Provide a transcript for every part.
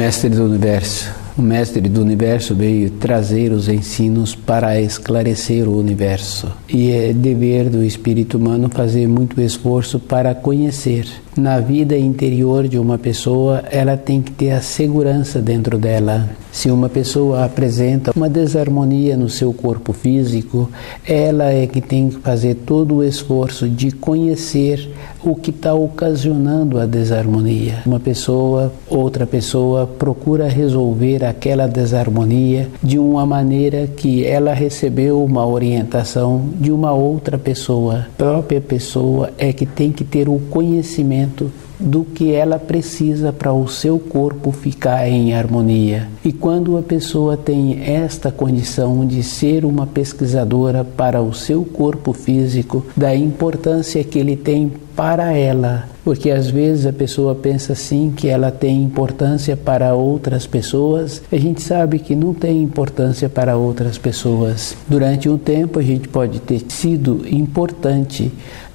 Mestre do Universo. O Mestre do Universo veio trazer os ensinos para esclarecer o Universo. E é dever do espírito humano fazer muito esforço para conhecer. Na vida interior de uma pessoa, ela tem que ter a segurança dentro dela. Se uma pessoa apresenta uma desarmonia no seu corpo físico, ela é que tem que fazer todo o esforço de conhecer o que está ocasionando a desarmonia. Uma pessoa, outra pessoa, procura resolver aquela desarmonia de uma maneira que ela recebeu uma orientação de uma outra pessoa. A própria pessoa é que tem que ter o conhecimento do que ela precisa para o seu corpo ficar em harmonia. E quando a pessoa tem esta condição de ser uma pesquisadora para o seu corpo físico, da importância que ele tem para ela, porque às vezes a pessoa pensa assim que ela tem importância para outras pessoas, a gente sabe que não tem importância para outras pessoas. Durante um tempo a gente pode ter sido importante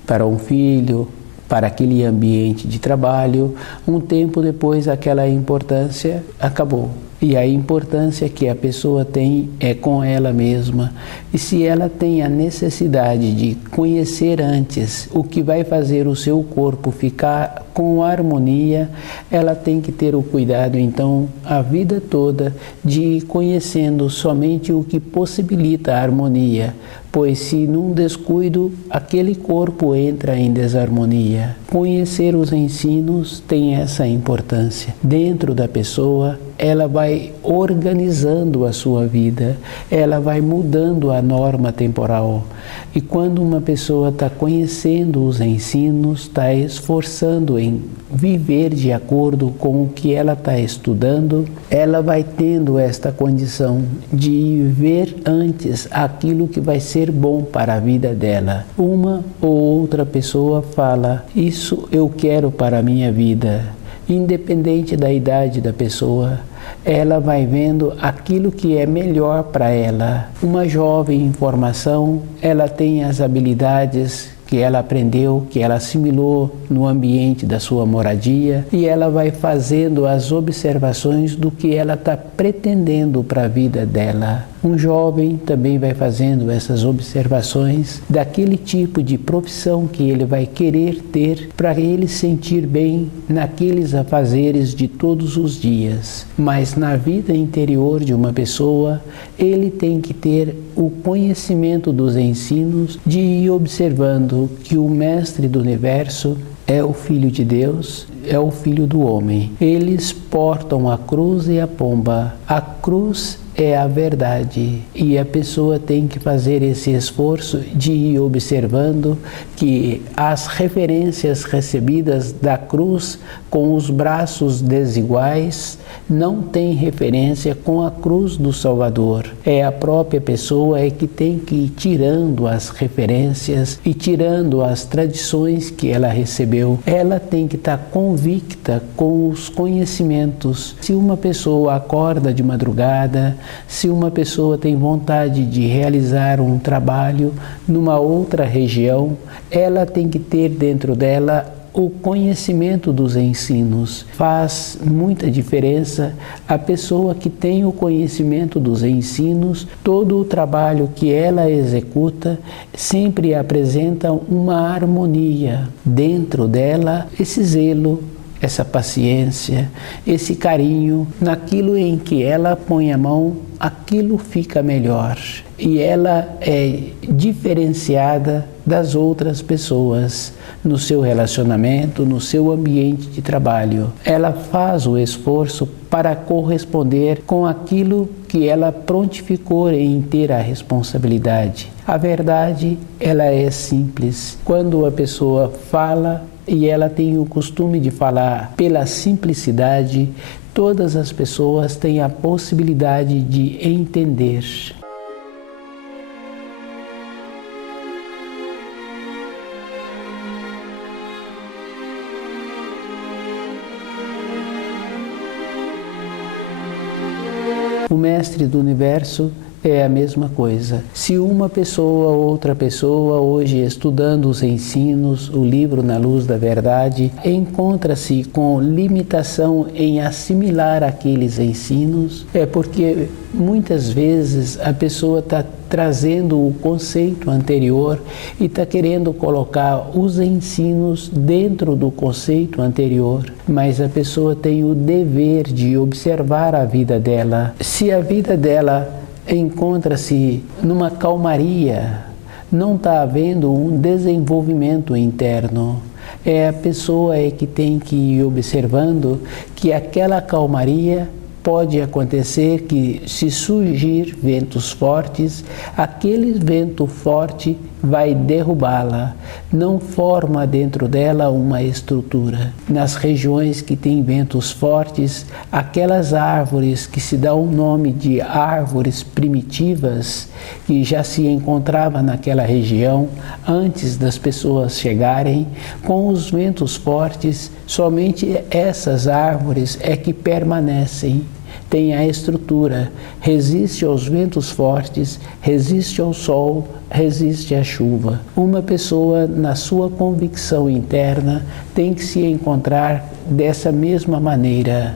para um filho, para aquele ambiente de trabalho. Um tempo depois aquela importância acabou. E a importância que a pessoa tem é com ela mesma. E se ela tem a necessidade de conhecer antes o que vai fazer o seu corpo ficar com harmonia, ela tem que ter o cuidado, então, a vida toda de ir conhecendo somente o que possibilita a harmonia. Pois se num descuido, aquele corpo entra em desarmonia. Conhecer os ensinos tem essa importância. Dentro da pessoa, ela vai organizando a sua vida, ela vai mudando a norma temporal. E quando uma pessoa está conhecendo os ensinos, está esforçando em viver de acordo com o que ela está estudando, ela vai tendo esta condição de ver antes aquilo que vai ser bom para a vida dela. Uma ou outra pessoa fala: isso eu quero para a minha vida. Independente da idade da pessoa, ela vai vendo aquilo que é melhor para ela. Uma jovem em formação, ela tem as habilidades que ela aprendeu, que ela assimilou no ambiente da sua moradia, e ela vai fazendo as observações do que ela está pretendendo para a vida dela. Um jovem também vai fazendo essas observações daquele tipo de profissão que ele vai querer ter para ele sentir bem naqueles afazeres de todos os dias. Mas na vida interior de uma pessoa, ele tem que ter o conhecimento dos ensinos, de ir observando que o Mestre do Universo é o Filho de Deus, é o Filho do Homem. Eles portam a cruz e a pomba. A cruz é a verdade, e a pessoa tem que fazer esse esforço de ir observando que as referências recebidas da cruz com os braços desiguais não tem referência com a cruz do Salvador. É a própria pessoa que tem que ir tirando as referências e tirando as tradições que ela recebeu. Ela tem que estar convicta com os conhecimentos. Se uma pessoa acorda de madrugada, se uma pessoa tem vontade de realizar um trabalho numa outra região, ela tem que ter dentro dela o conhecimento dos ensinos. Faz muita diferença a pessoa que tem o conhecimento dos ensinos. Todo o trabalho que ela executa sempre apresenta uma harmonia dentro dela, esse zelo, essa paciência, esse carinho. Naquilo em que ela põe a mão, aquilo fica melhor. E ela é diferenciada das outras pessoas no seu relacionamento, no seu ambiente de trabalho. Ela faz o esforço para corresponder com aquilo que ela prontificou em ter a responsabilidade. A verdade, ela é simples. Quando a pessoa fala, e ela tem o costume de falar pela simplicidade, todas as pessoas têm a possibilidade de entender. O Mestre do Universo é a mesma coisa. Se uma pessoa ou outra pessoa hoje estudando os ensinos, o livro Na Luz da Verdade, encontra-se com limitação em assimilar aqueles ensinos, é porque muitas vezes a pessoa está trazendo o conceito anterior e está querendo colocar os ensinos dentro do conceito anterior, mas a pessoa tem o dever de observar a vida dela. Se a vida dela encontra-se numa calmaria, não está havendo um desenvolvimento interno. É a pessoa que tem que ir observando que aquela calmaria pode acontecer que, se surgir ventos fortes, aquele vento forte vai derrubá-la, não forma dentro dela uma estrutura. Nas regiões que tem ventos fortes, aquelas árvores que se dá o nome de árvores primitivas, que já se encontrava naquela região antes das pessoas chegarem, com os ventos fortes, somente essas árvores é que permanecem. Tem a estrutura, resiste aos ventos fortes, resiste ao sol, resiste à chuva. Uma pessoa, na sua convicção interna, tem que se encontrar dessa mesma maneira.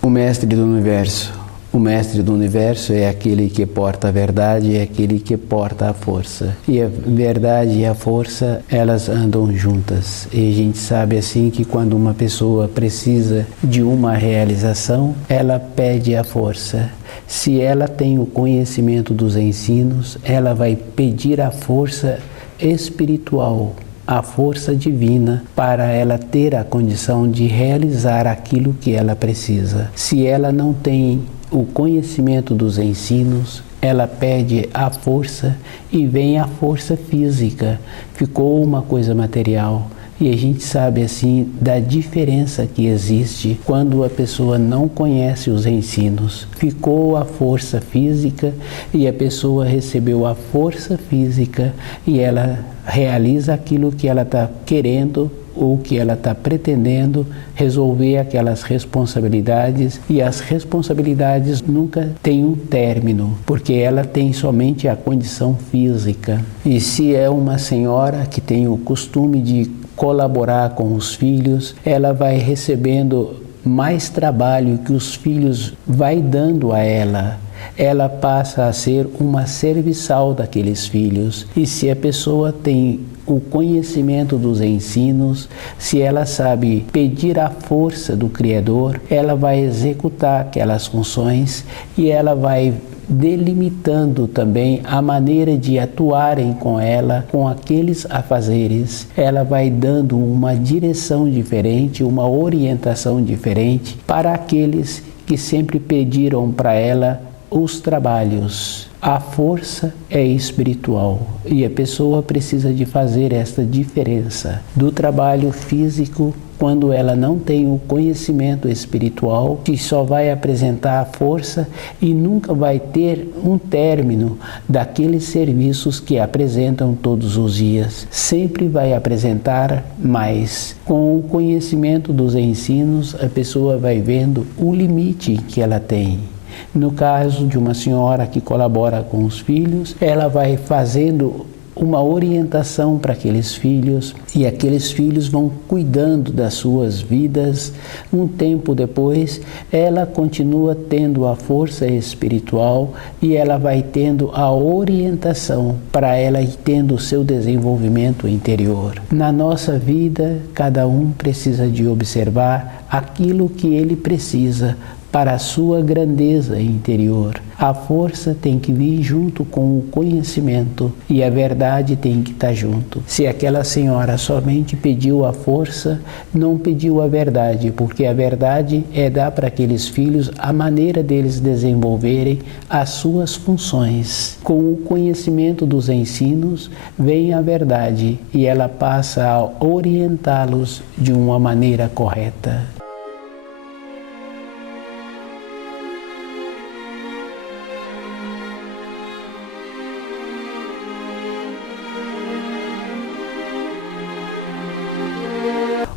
O mestre do universo. O mestre do universo é aquele que porta a verdade, é aquele que porta a força. E a verdade e a força, elas andam juntas. E a gente sabe assim que quando uma pessoa precisa de uma realização, ela pede a força. Se ela tem o conhecimento dos ensinos, ela vai pedir a força espiritual, a força divina, para ela ter a condição de realizar aquilo que ela precisa. Se ela não tem o conhecimento dos ensinos, ela pede a força e vem a força física. Ficou uma coisa material. E a gente sabe assim da diferença que existe quando a pessoa não conhece os ensinos. Ficou a força física e a pessoa recebeu a força física e ela realiza aquilo que ela está querendo ou que ela está pretendendo resolver aquelas responsabilidades, e as responsabilidades nunca têm um término, porque ela tem somente a condição física. E se é uma senhora que tem o costume de colaborar com os filhos, ela vai recebendo mais trabalho que os filhos vai dando a ela. Ela passa a ser uma serviçal daqueles filhos. E se a pessoa tem o conhecimento dos ensinos, se ela sabe pedir a força do Criador, ela vai executar aquelas funções e ela vai delimitando também a maneira de atuarem com ela, com aqueles afazeres. Ela vai dando uma direção diferente, uma orientação diferente para aqueles que sempre pediram para ela os trabalhos. A força é espiritual e a pessoa precisa de fazer esta diferença do trabalho físico quando ela não tem o conhecimento espiritual, que só vai apresentar a força e nunca vai ter um término daqueles serviços que apresentam todos os dias. Sempre vai apresentar mais. Com o conhecimento dos ensinos, a pessoa vai vendo o limite que ela tem. No caso de uma senhora que colabora com os filhos, ela vai fazendo uma orientação para aqueles filhos e aqueles filhos vão cuidando das suas vidas. Um tempo depois, ela continua tendo a força espiritual e ela vai tendo a orientação para ela ir tendo o seu desenvolvimento interior. Na nossa vida, cada um precisa de observar aquilo que ele precisa para a sua grandeza interior. A força tem que vir junto com o conhecimento e a verdade tem que estar junto. Se aquela senhora somente pediu a força, não pediu a verdade, porque a verdade é dar para aqueles filhos a maneira deles desenvolverem as suas funções. Com o conhecimento dos ensinos, vem a verdade e ela passa a orientá-los de uma maneira correta.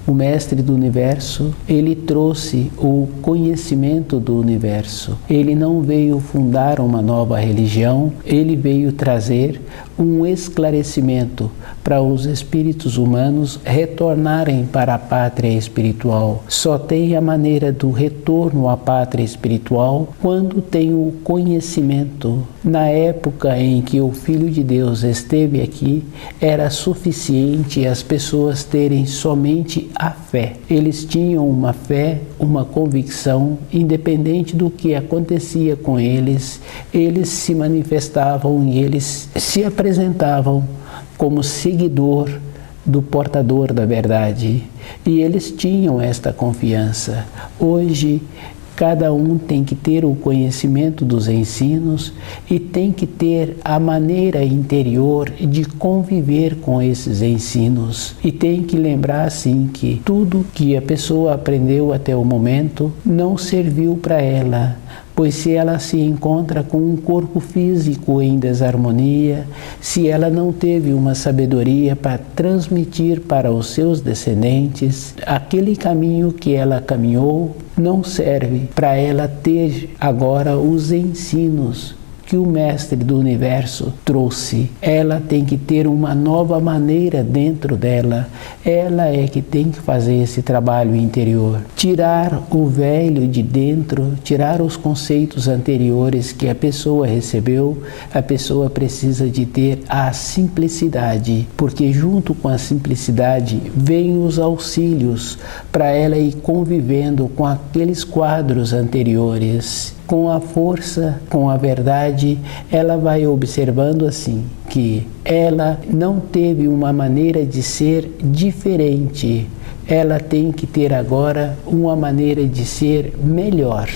O Mestre do Universo, ele trouxe o conhecimento do universo. Ele não veio fundar uma nova religião, ele veio trazer um esclarecimento para os espíritos humanos retornarem para a pátria espiritual. Só tem a maneira do retorno à pátria espiritual quando tem o conhecimento. Na época em que o Filho de Deus esteve aqui, era suficiente as pessoas terem somente a fé. Eles tinham uma fé, uma convicção, independente do que acontecia com eles, eles se manifestavam e eles se apresentavam como seguidor do portador da verdade. E eles tinham esta confiança. Hoje, cada um tem que ter o conhecimento dos ensinos e tem que ter a maneira interior de conviver com esses ensinos. E tem que lembrar, assim, que tudo que a pessoa aprendeu até o momento não serviu para ela. Pois se ela se encontra com um corpo físico em desarmonia, se ela não teve uma sabedoria para transmitir para os seus descendentes, aquele caminho que ela caminhou não serve para ela ter agora os ensinos que o Mestre do Universo trouxe. Ela tem que ter uma nova maneira dentro dela. Ela é que tem que fazer esse trabalho interior. Tirar o velho de dentro, tirar os conceitos anteriores que a pessoa recebeu. A pessoa precisa de ter a simplicidade, porque junto com a simplicidade vem os auxílios para ela ir convivendo com aqueles quadros anteriores. Com a força, com a verdade, ela vai observando assim, que ela não teve uma maneira de ser diferente. Ela tem que ter agora uma maneira de ser melhor.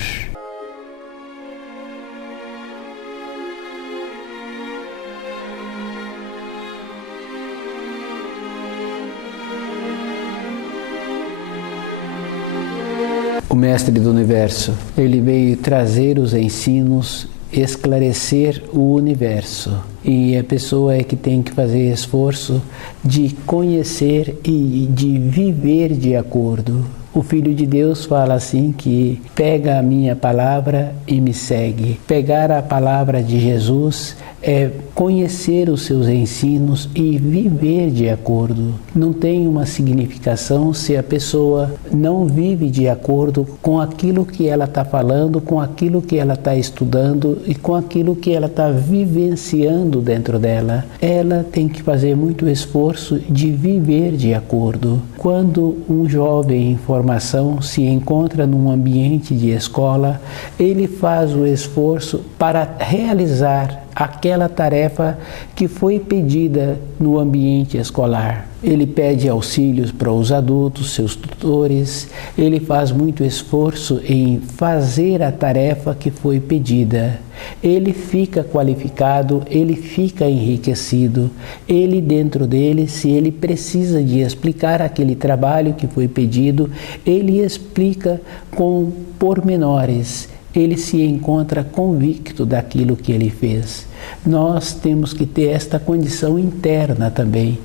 O Mestre do Universo, ele veio trazer os ensinos, esclarecer o universo. E a pessoa é que tem que fazer esforço de conhecer e de viver de acordo. O Filho de Deus fala assim que pega a minha palavra e me segue. Pegar a palavra de Jesus é conhecer os seus ensinos e viver de acordo. Não tem uma significação se a pessoa não vive de acordo com aquilo que ela está falando, com aquilo que ela está estudando e com aquilo que ela está vivenciando dentro dela. Ela tem que fazer muito esforço de viver de acordo. Quando um jovem em formação se encontra num ambiente de escola, ele faz o esforço para realizar aquela tarefa que foi pedida no ambiente escolar. Ele pede auxílios para os adultos, seus tutores, ele faz muito esforço em fazer a tarefa que foi pedida. Ele fica qualificado, ele fica enriquecido, ele dentro dele, se ele precisa de explicar aquele trabalho que foi pedido, ele explica com pormenores. Ele se encontra convicto daquilo que ele fez. Nós temos que ter esta condição interna também,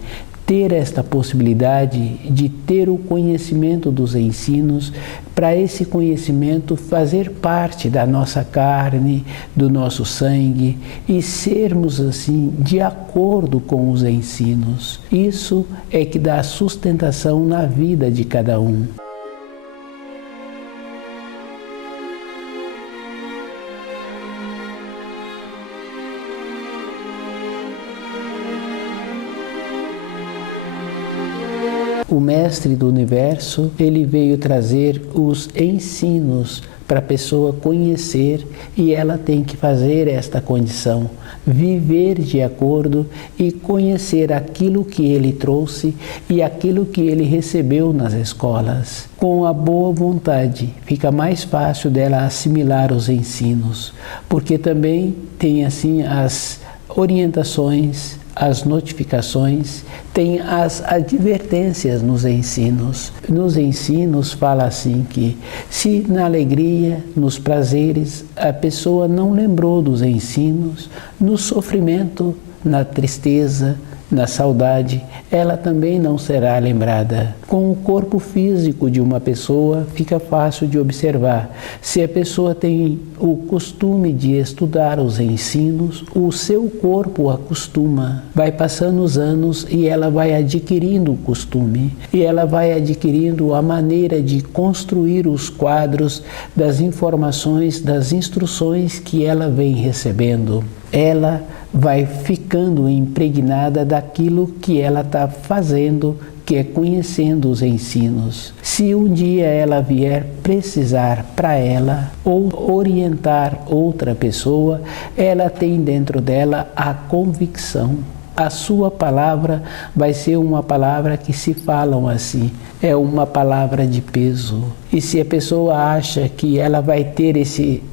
ter esta possibilidade de ter o conhecimento dos ensinos, para esse conhecimento fazer parte da nossa carne, do nosso sangue e sermos assim de acordo com os ensinos. Isso é que dá sustentação na vida de cada um. O Mestre do Universo, ele veio trazer os ensinos para a pessoa conhecer e ela tem que fazer esta condição, viver de acordo e conhecer aquilo que ele trouxe e aquilo que ele recebeu nas escolas. Com a boa vontade, fica mais fácil dela assimilar os ensinos, porque também tem assim as orientações, as notificações, tem as advertências nos ensinos. Nos ensinos fala assim que se na alegria, nos prazeres, a pessoa não lembrou dos ensinos, no sofrimento, na tristeza, na saudade, ela também não será lembrada. Com o corpo físico de uma pessoa, fica fácil de observar. Se a pessoa tem o costume de estudar os ensinos, o seu corpo acostuma. Vai passando os anos e ela vai adquirindo o costume. E ela vai adquirindo a maneira de construir os quadros das informações, das instruções que ela vem recebendo. Ela vai ficando impregnada daquilo que ela está fazendo, que é conhecendo os ensinos. Se um dia ela vier precisar para ela ou orientar outra pessoa, ela tem dentro dela a convicção. A sua palavra vai ser uma palavra que se falam assim, é uma palavra de peso. E se a pessoa acha que ela vai ter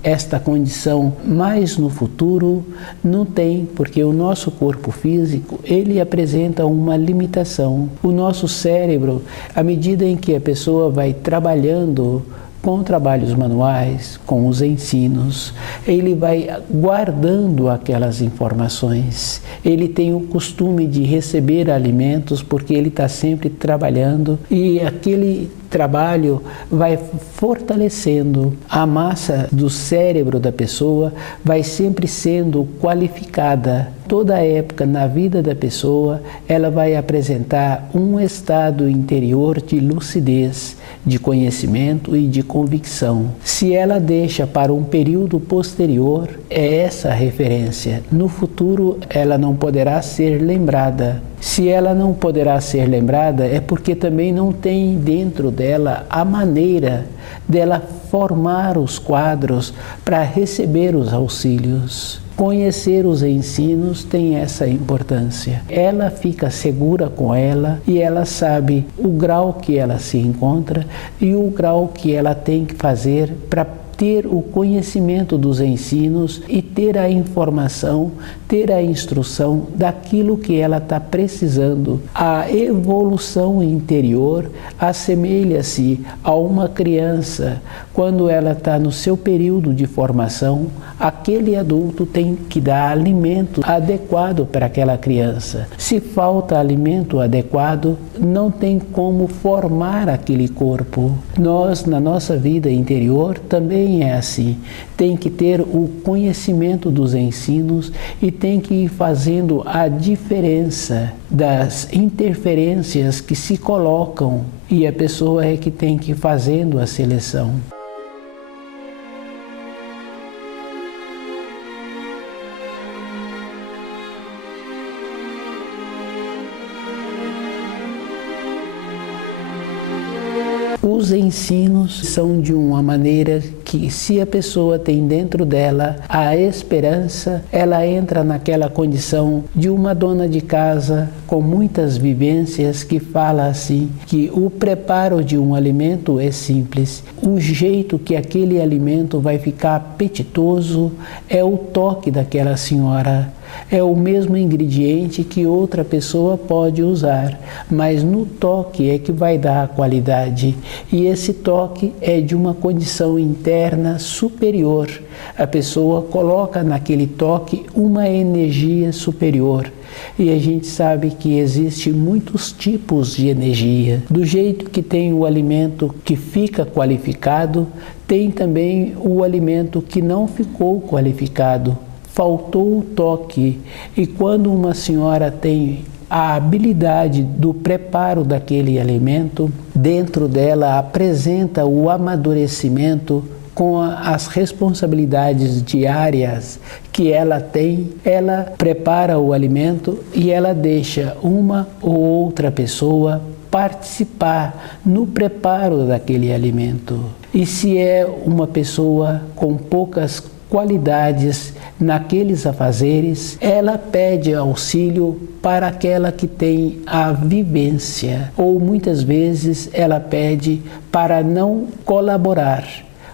esta condição mais no futuro, não tem, porque o nosso corpo físico, ele apresenta uma limitação. O nosso cérebro, à medida em que a pessoa vai trabalhando com trabalhos manuais, com os ensinos, ele vai guardando aquelas informações. Ele tem o costume de receber alimentos porque ele está sempre trabalhando e aquele trabalho vai fortalecendo. A massa do cérebro da pessoa vai sempre sendo qualificada. Toda época na vida da pessoa, ela vai apresentar um estado interior de lucidez, de conhecimento e de convicção. Se ela deixa para um período posterior, é essa a referência. No futuro, ela não poderá ser lembrada. Se ela não poderá ser lembrada, é porque também não tem dentro dela a maneira dela formar os quadros para receber os auxílios. Conhecer os ensinos tem essa importância. Ela fica segura com ela e ela sabe o grau que ela se encontra e o grau que ela tem que fazer para ter o conhecimento dos ensinos e ter a informação, ter a instrução daquilo que ela está precisando. A evolução interior assemelha-se a uma criança. Quando ela está no seu período de formação, aquele adulto tem que dar alimento adequado para aquela criança. Se falta alimento adequado, não tem como formar aquele corpo. Nós, na nossa vida interior, também é assim. Tem que ter o conhecimento dos ensinos e tem que ir fazendo a diferença das interferências que se colocam e a pessoa é que tem que ir fazendo a seleção. Os ensinos são de uma maneira que, se a pessoa tem dentro dela a esperança, ela entra naquela condição de uma dona de casa com muitas vivências que fala assim, que o preparo de um alimento é simples. O jeito que aquele alimento vai ficar apetitoso é o toque daquela senhora. É o mesmo ingrediente que outra pessoa pode usar, mas no toque é que vai dar a qualidade. E esse toque é de uma condição interna superior. A pessoa coloca naquele toque uma energia superior. E a gente sabe que existe muitos tipos de energia. Do jeito que tem o alimento que fica qualificado, tem também o alimento que não ficou qualificado. Faltou o toque, e quando uma senhora tem a habilidade do preparo daquele alimento, dentro dela apresenta o amadurecimento com as responsabilidades diárias que ela tem, ela prepara o alimento e ela deixa uma ou outra pessoa participar no preparo daquele alimento. E se é uma pessoa com poucas qualidades naqueles afazeres, ela pede auxílio para aquela que tem a vivência, ou muitas vezes ela pede para não colaborar,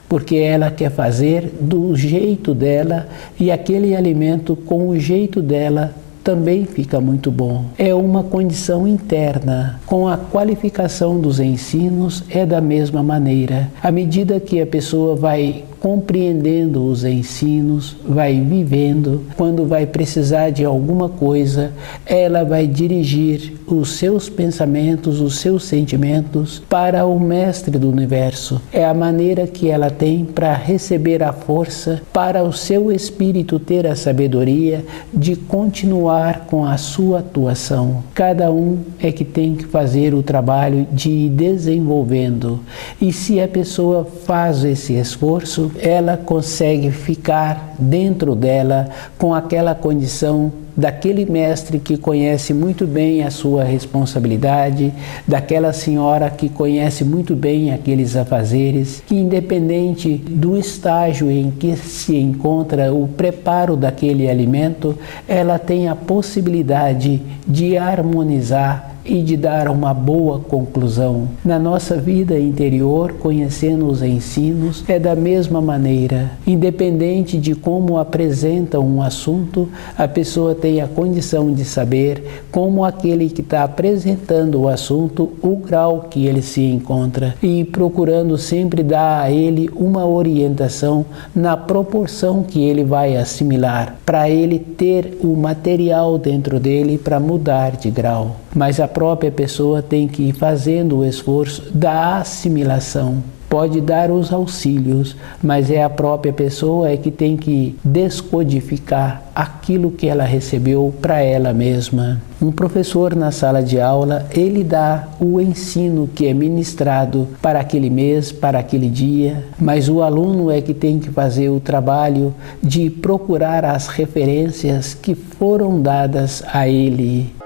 porque ela quer fazer do jeito dela e aquele alimento com o jeito dela também fica muito bom. É uma condição interna. Com a qualificação dos ensinos é da mesma maneira. À medida que a pessoa vai compreendendo os ensinos, vai vivendo. Quando vai precisar de alguma coisa, ela vai dirigir os seus pensamentos, os seus sentimentos para o Mestre do Universo. É a maneira que ela tem para receber a força, para o seu espírito ter a sabedoria de continuar com a sua atuação. Cada um é que tem que fazer o trabalho de ir desenvolvendo. E se a pessoa faz esse esforço, ela consegue ficar dentro dela com aquela condição daquele mestre que conhece muito bem a sua responsabilidade, daquela senhora que conhece muito bem aqueles afazeres, que independente do estágio em que se encontra o preparo daquele alimento, ela tem a possibilidade de harmonizar e de dar uma boa conclusão. Na nossa vida interior, conhecendo os ensinos, é da mesma maneira. Independente de como apresenta um assunto, a pessoa tem a condição de saber como aquele que está apresentando o assunto, o grau que ele se encontra, e procurando sempre dar a ele uma orientação na proporção que ele vai assimilar, para ele ter o material dentro dele para mudar de grau. Mas a própria pessoa tem que ir fazendo o esforço da assimilação. Pode dar os auxílios, mas é a própria pessoa que tem que descodificar aquilo que ela recebeu para ela mesma. Um professor na sala de aula, ele dá o ensino que é ministrado para aquele mês, para aquele dia, mas o aluno é que tem que fazer o trabalho de procurar as referências que foram dadas a ele.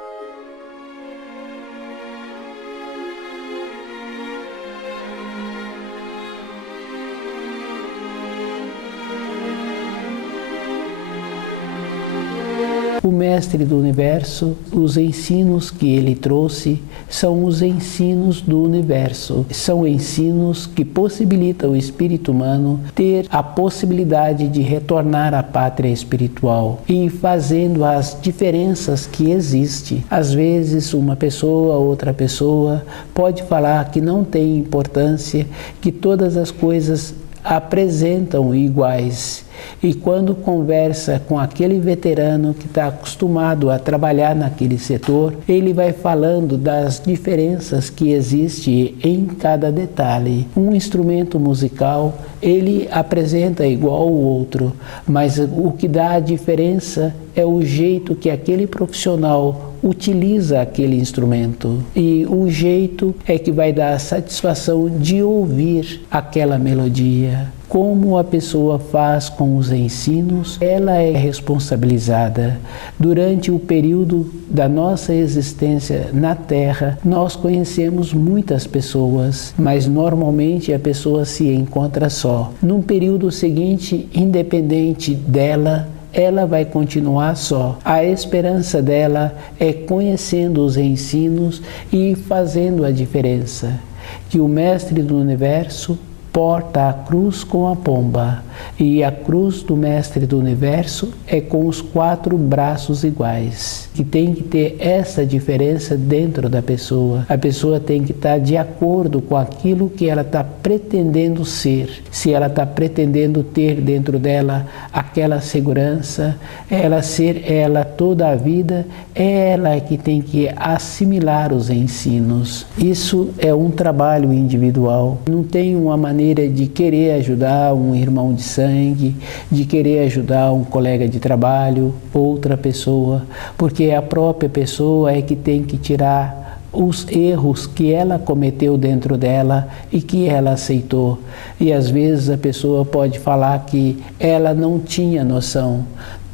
O Mestre do Universo, os ensinos que ele trouxe são os ensinos do Universo. São ensinos que possibilitam o espírito humano ter a possibilidade de retornar à pátria espiritual e fazendo as diferenças que existem. Às vezes, uma pessoa, outra pessoa pode falar que não tem importância, que todas as coisas apresentam iguais. E quando conversa com aquele veterano que está acostumado a trabalhar naquele setor, ele vai falando das diferenças que existem em cada detalhe. Um instrumento musical, ele apresenta igual ao outro, mas o que dá a diferença é o jeito que aquele profissional utiliza aquele instrumento. E o jeito é que vai dar a satisfação de ouvir aquela melodia. Como a pessoa faz com os ensinos, ela é responsabilizada. Durante o período da nossa existência na Terra, nós conhecemos muitas pessoas, mas normalmente a pessoa se encontra só. Num período seguinte, independente dela, ela vai continuar só. A esperança dela é conhecendo os ensinos e fazendo a diferença. Que o Mestre do Universo porta a cruz com a pomba, e a cruz do Mestre do Universo é com os 4 braços iguais, que tem que ter essa diferença dentro da pessoa. A pessoa tem que estar de acordo com aquilo que ela está pretendendo ser. Se ela está pretendendo ter dentro dela aquela segurança, ela ser ela toda a vida, é ela que tem que assimilar os ensinos. Isso é um trabalho individual. Não tem uma maneira de querer ajudar um irmão de sangue, de querer ajudar um colega de trabalho, outra pessoa, porque a própria pessoa é que tem que tirar os erros que ela cometeu dentro dela e que ela aceitou. E às vezes a pessoa pode falar que ela não tinha noção.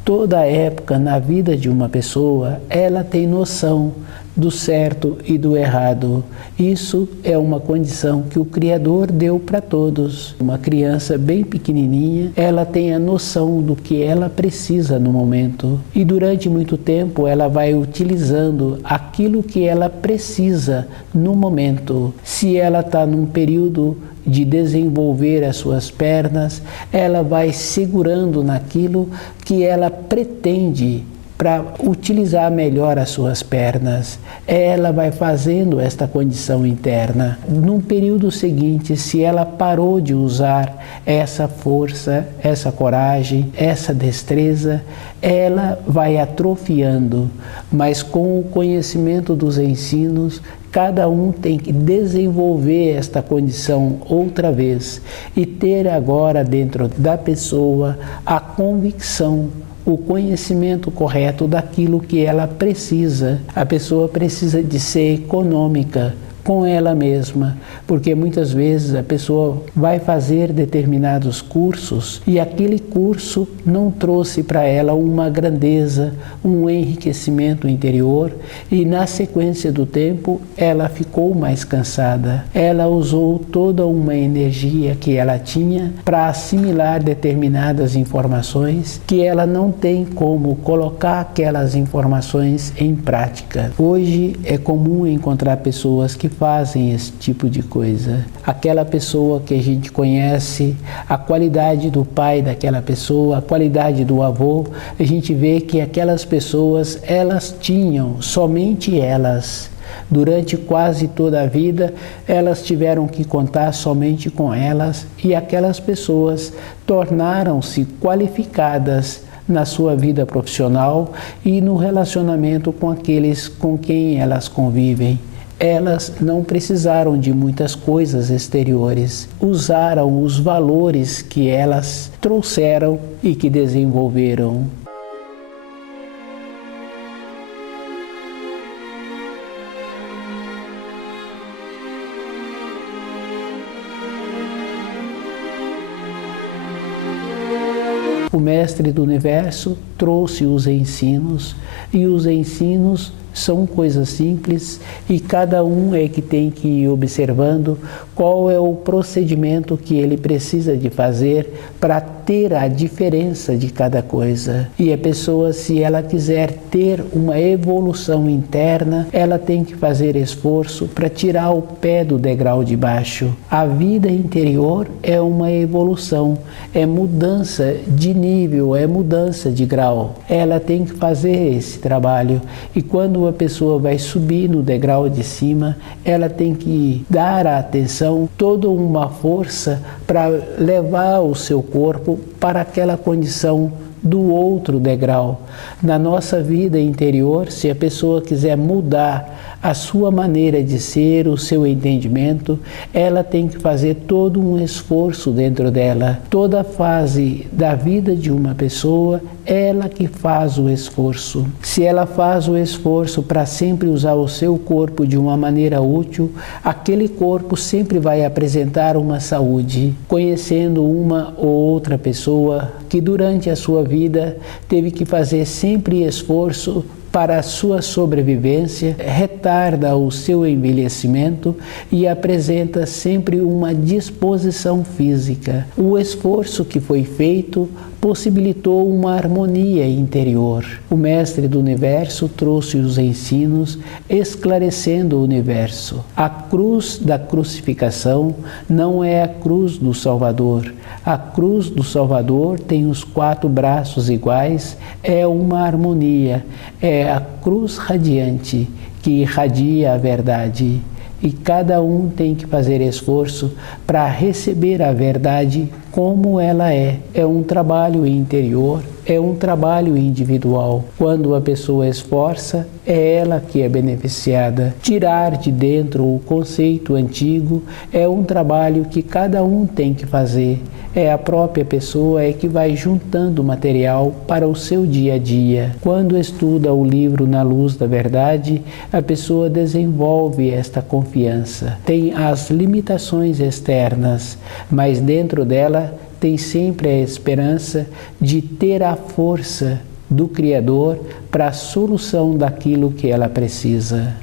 Toda época na vida de uma pessoa, ela tem noção do certo e do errado. Isso é uma condição que o Criador deu para todos. Uma criança bem pequenininha, ela tem a noção do que ela precisa no momento. E durante muito tempo ela vai utilizando aquilo que ela precisa no momento. Se ela está num período de desenvolver as suas pernas, ela vai segurando naquilo que ela pretende para utilizar melhor as suas pernas. Ela vai fazendo esta condição interna. Num período seguinte, se ela parou de usar essa força, essa coragem, essa destreza, ela vai atrofiando, mas com o conhecimento dos ensinos, cada um tem que desenvolver esta condição outra vez e ter agora dentro da pessoa a convicção, o conhecimento correto daquilo que ela precisa. A pessoa precisa de ser econômica com ela mesma, porque muitas vezes a pessoa vai fazer determinados cursos e aquele curso não trouxe para ela uma grandeza, um enriquecimento interior e na sequência do tempo ela ficou mais cansada. Ela usou toda uma energia que ela tinha para assimilar determinadas informações que ela não tem como colocar aquelas informações em prática. Hoje é comum encontrar pessoas que fazem esse tipo de coisa. Aquela pessoa que a gente conhece, a qualidade do pai daquela pessoa, a qualidade do avô, a gente vê que aquelas pessoas, elas tinham, somente elas, durante quase toda a vida, elas tiveram que contar somente com elas e aquelas pessoas tornaram-se qualificadas na sua vida profissional e no relacionamento com aqueles com quem elas convivem. Elas não precisaram de muitas coisas exteriores, usaram os valores que elas trouxeram e que desenvolveram. O Mestre do Universo trouxe os ensinos e os ensinos são coisas simples e cada um é que tem que ir observando qual é o procedimento que ele precisa de fazer para ter a diferença de cada coisa. E a pessoa, se ela quiser ter uma evolução interna, ela tem que fazer esforço para tirar o pé do degrau de baixo. A vida interior é uma evolução, é mudança de nível, é mudança de grau. Ela tem que fazer esse trabalho e quando a pessoa vai subir no degrau de cima, ela tem que dar a atenção, toda uma força para levar o seu corpo para aquela condição do outro degrau. Na nossa vida interior, se a pessoa quiser mudar a sua maneira de ser, o seu entendimento, ela tem que fazer todo um esforço dentro dela. Toda fase da vida de uma pessoa, ela que faz o esforço. Se ela faz o esforço para sempre usar o seu corpo de uma maneira útil, aquele corpo sempre vai apresentar uma saúde. Conhecendo uma ou outra pessoa que durante a sua vida teve que fazer sempre esforço para a sua sobrevivência, retarda o seu envelhecimento e apresenta sempre uma disposição física. O esforço que foi feito possibilitou uma harmonia interior. O Mestre do Universo trouxe os ensinos esclarecendo o universo. A cruz da crucificação não é a cruz do Salvador. A cruz do Salvador tem os 4 braços iguais, é uma harmonia, é a cruz radiante que irradia a verdade. E cada um tem que fazer esforço para receber a verdade como ela é. É um trabalho interior, é um trabalho individual. Quando a pessoa esforça, é ela que é beneficiada. Tirar de dentro o conceito antigo é um trabalho que cada um tem que fazer. É a própria pessoa que vai juntando material para o seu dia a dia. Quando estuda o livro Na Luz da Verdade, a pessoa desenvolve esta confiança. Tem as limitações externas, mas dentro dela tem sempre a esperança de ter a força do Criador para a solução daquilo que ela precisa.